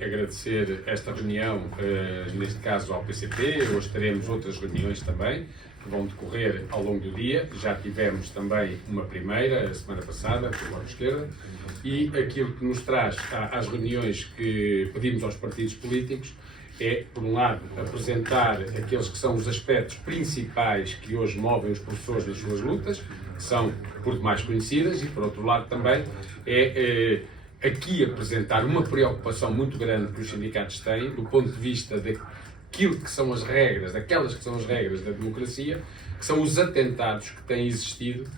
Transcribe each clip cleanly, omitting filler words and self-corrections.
Agradecer esta reunião, neste caso ao PCP. Hoje teremos outras reuniões também, que vão decorrer ao longo do dia. Já tivemos também uma primeira, a semana passada, com o Bloco de Esquerda, e aquilo que nos traz às reuniões que pedimos aos partidos políticos é, por um lado, apresentar aqueles que são os aspectos principais que hoje movem os professores nas suas lutas, que são por demais conhecidas, e, por outro lado, também aqui apresentar uma preocupação muito grande que os sindicatos têm do ponto de vista daquilo que são as regras, daquelas que são as regras da democracia, que são os atentados que têm existido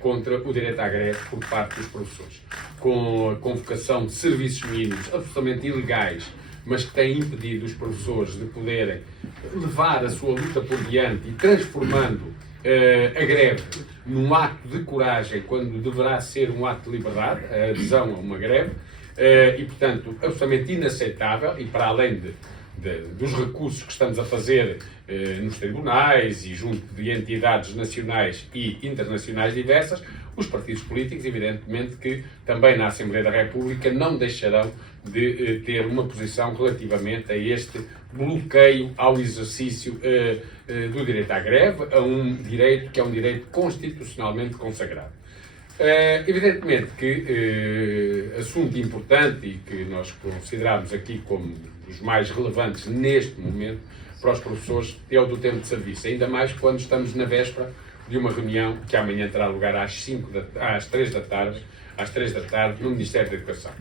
contra o direito à greve por parte dos professores, com a convocação de serviços mínimos absolutamente ilegais, mas que têm impedido os professores de poderem levar a sua luta por diante e transformando a greve num ato de coragem, quando deverá ser um ato de liberdade, a adesão a uma greve, e, portanto, absolutamente inaceitável, e para além dos recursos que estamos a fazer nos tribunais e junto de entidades nacionais e internacionais diversas, os partidos políticos, evidentemente, que também na Assembleia da República não deixarão de ter uma posição relativamente a este bloqueio ao exercício do direito à greve, a um direito que é um direito constitucionalmente consagrado. Evidentemente que assunto importante e que nós consideramos aqui como os mais relevantes neste momento para os professores é o do tempo de serviço, ainda mais quando estamos na véspera de uma reunião que amanhã terá lugar às 3 da tarde no Ministério da Educação.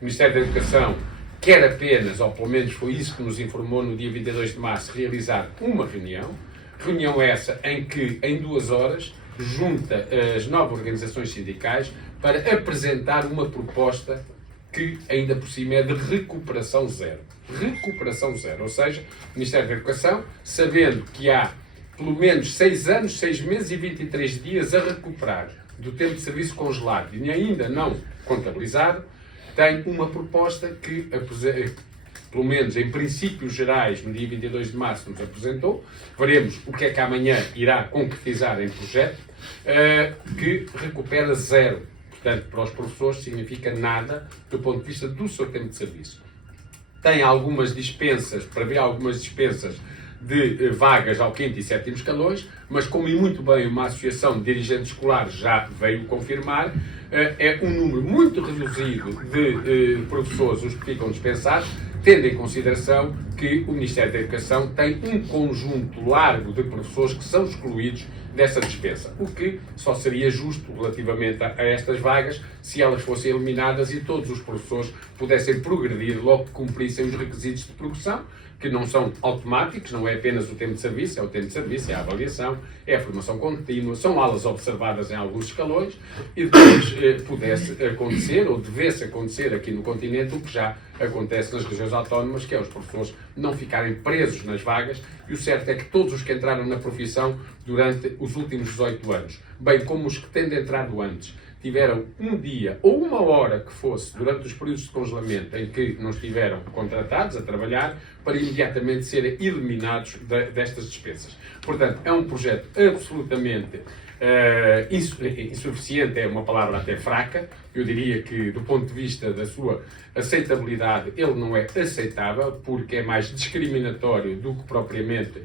O Ministério da Educação quer apenas, ou pelo menos foi isso que nos informou no dia 22 de março, realizar uma reunião essa em que em 2 horas junta as 9 organizações sindicais para apresentar uma proposta que ainda por cima é de recuperação zero. Recuperação zero, ou seja, o Ministério da Educação, sabendo que há pelo menos 6 anos, 6 meses e 23 dias a recuperar do tempo de serviço congelado e ainda não contabilizado, tem uma proposta que, pelo menos em princípios gerais, no dia 22 de março nos apresentou. Veremos o que é que amanhã irá concretizar em projeto, que recupera zero. Portanto, para os professores significa nada do ponto de vista do seu tempo de serviço. Tem algumas dispensas, prevê algumas dispensas de vagas ao 5º e 7º escalões, mas como e muito bem uma associação de dirigentes escolares já veio confirmar, é um número muito reduzido de professores os que ficam dispensados, tendo em consideração que o Ministério da Educação tem um conjunto largo de professores que são excluídos dessa dispensa, o que só seria justo relativamente a estas vagas se elas fossem eliminadas e todos os professores pudessem progredir logo que cumprissem os requisitos de progressão, que não são automáticos, não é apenas o tempo de serviço, é o tempo de serviço, é a avaliação, é a formação contínua, são aulas observadas em alguns escalões, e depois pudesse acontecer, ou devesse acontecer aqui no continente, o que já acontece nas regiões autónomas, que é os professores não ficarem presos nas vagas, e o certo é que todos os que entraram na profissão durante os últimos 18 anos, bem como os que têm entrado antes, tiveram um dia ou uma hora que fosse durante os períodos de congelamento em que não estiveram contratados a trabalhar, para imediatamente serem eliminados destas dispensas. Portanto, é um projeto absolutamente insuficiente, é uma palavra até fraca. Eu diria que, do ponto de vista da sua aceitabilidade, ele não é aceitável, porque é mais discriminatório do que propriamente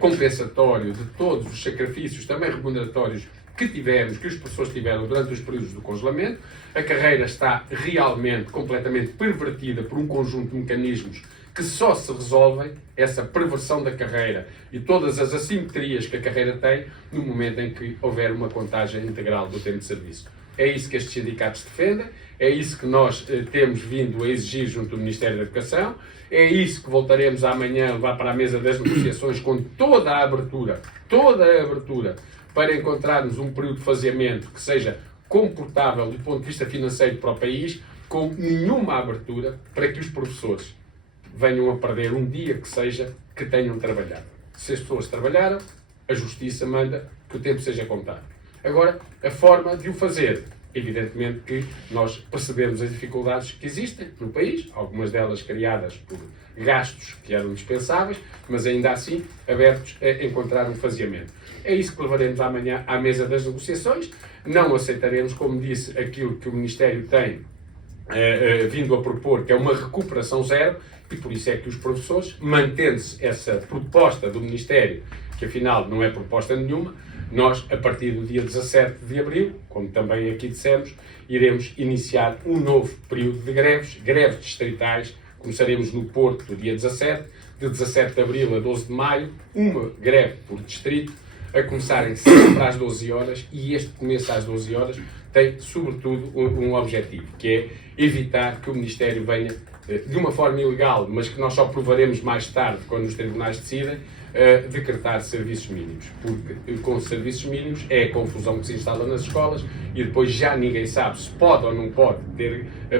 compensatório de todos os sacrifícios, também remuneratórios, que os professores tiveram durante os períodos do congelamento. A carreira está realmente completamente pervertida por um conjunto de mecanismos que só se resolvem, essa perversão da carreira e todas as assimetrias que a carreira tem, no momento em que houver uma contagem integral do tempo de serviço. É isso que estes sindicatos defendem, é isso que nós temos vindo a exigir junto do Ministério da Educação, é isso que voltaremos amanhã a levar para a mesa das negociações com toda a abertura, para encontrarmos um período de faseamento que seja comportável do ponto de vista financeiro para o país, com nenhuma abertura para que os professores venham a perder um dia que seja que tenham trabalhado. Se as pessoas trabalharam, a Justiça manda que o tempo seja contado. Agora, a forma de o fazer. Evidentemente que nós percebemos as dificuldades que existem no país, algumas delas criadas por gastos que eram dispensáveis, mas ainda assim abertos a encontrar um faseamento. É isso que levaremos amanhã à mesa das negociações. Não aceitaremos, como disse, aquilo que o Ministério tem vindo a propor que é uma recuperação zero, e por isso é que os professores, mantendo-se essa proposta do Ministério, que afinal não é proposta nenhuma, nós, a partir do dia 17 de abril, como também aqui dissemos, iremos iniciar um novo período de greves distritais. Começaremos no Porto no dia 17, de 17 de abril a 12 de maio, uma greve por distrito, a começarem sempre às 12 horas, e este começo às 12 horas tem, sobretudo, um objetivo, que é evitar que o Ministério venha, de uma forma ilegal, mas que nós só provaremos mais tarde, quando os tribunais decidem, decretar serviços mínimos. Porque com serviços mínimos é a confusão que se instala nas escolas e depois já ninguém sabe se pode ou não pode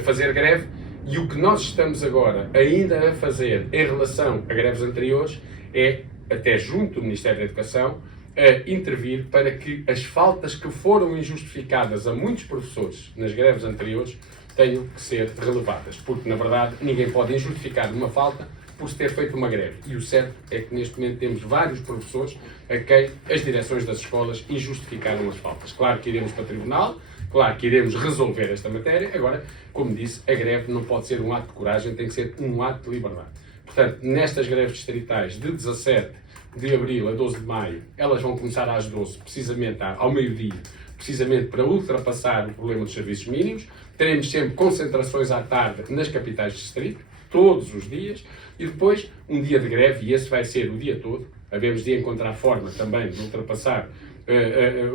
fazer greve. E o que nós estamos agora ainda a fazer em relação a greves anteriores é, até junto do Ministério da Educação, a intervir para que as faltas que foram injustificadas a muitos professores nas greves anteriores tenham que ser relevadas. Porque, na verdade, ninguém pode injustificar uma falta por se ter feito uma greve. E o certo é que neste momento temos vários professores a quem as direções das escolas injustificaram as faltas. Claro que iremos para o tribunal, claro que iremos resolver esta matéria. Agora, como disse, a greve não pode ser um ato de coragem, tem que ser um ato de liberdade. Portanto, nestas greves distritais de 17 de abril a 12 de maio, elas vão começar às 12, precisamente ao meio-dia, precisamente para ultrapassar o problema dos serviços mínimos. Teremos sempre concentrações à tarde nas capitais de distrito, todos os dias, e depois um dia de greve, e esse vai ser o dia todo. Havemos de encontrar forma também de ultrapassar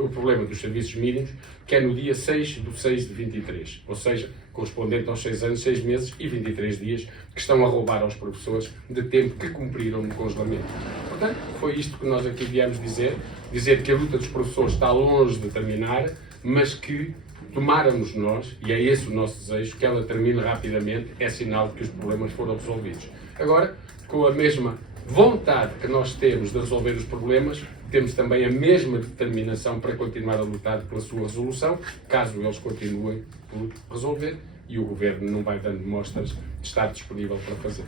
o problema dos serviços mínimos, que é no dia 6/6/23, ou seja, correspondente aos 6 anos, 6 meses e 23 dias que estão a roubar aos professores de tempo que cumpriram no congelamento. Portanto, foi isto que nós aqui viemos dizer que a luta dos professores está longe de terminar, mas que tomáramos nós, e é esse o nosso desejo, que ela termine rapidamente, é sinal de que os problemas foram resolvidos. Agora, com a mesma vontade que nós temos de resolver os problemas, temos também a mesma determinação para continuar a lutar pela sua resolução, caso eles continuem por resolver, e o Governo não vai dando mostras de estar disponível para fazer.